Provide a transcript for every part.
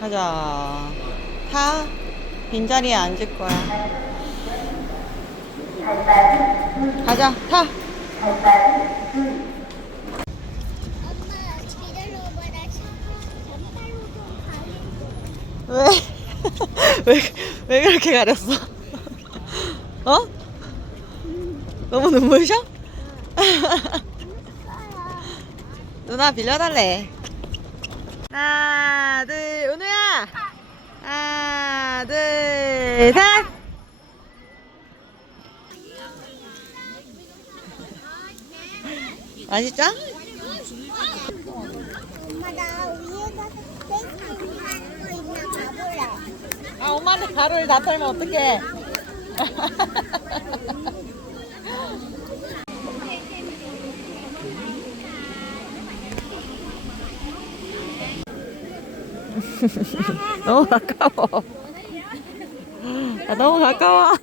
가자. 타. 빈자리에 앉을 거야. 가자, 타. 왜? 왜, 왜 그렇게 가렸어? 어? 너무 눈부셔? 누나 빌려달래. 하나, 둘, 은우야! 하나, 둘, 셋! 맛있죠? 엄마 나 위에 가서 페이스북 하는 거 있나 봐볼래. 아, 엄마한테 가루를 다 털면 어떡해. 너무 가까워. 야, 너무 가까워.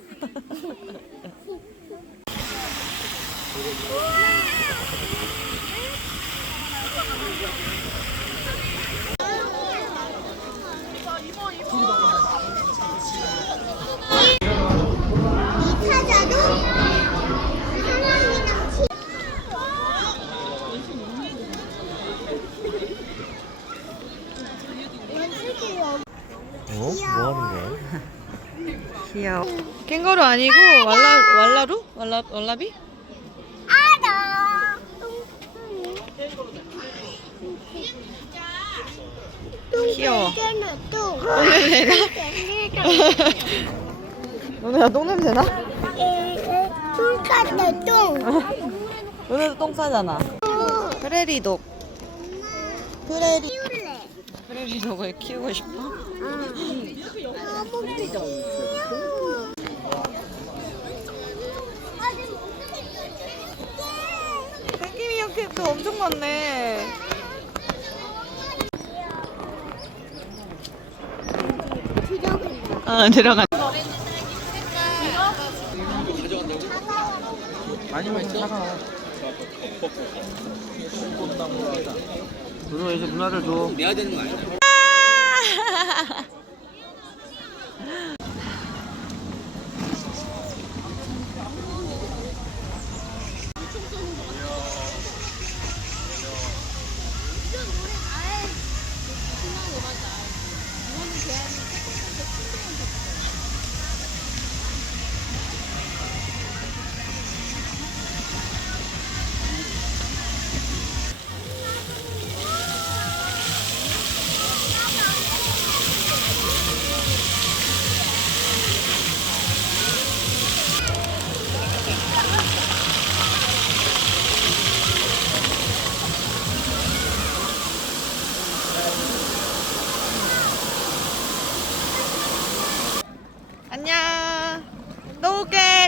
이 타자도 사람이랑 치. 왼쪽이 여기. 어? 뭐 하는 거야? 귀여워. 캥거루 아니고 왈라, 왈라루? 왈라, 왈라비? 알아. 귀여워. 똥. 똥냄새가? 너네가 똥냄새나? 똥 같다 똥. 너네도 똥 싸잖아. 프레리독. 프레리. 프레리독을 키우고 싶어? 너무 귀여워. 캐릭터 엄청 많네. 어, 들어가. 아니면 차가. 누나 이제 문화를 줘. 내야 되는 거 아니야?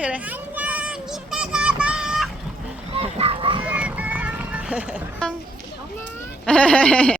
그래. 안녕. 이따가 봐.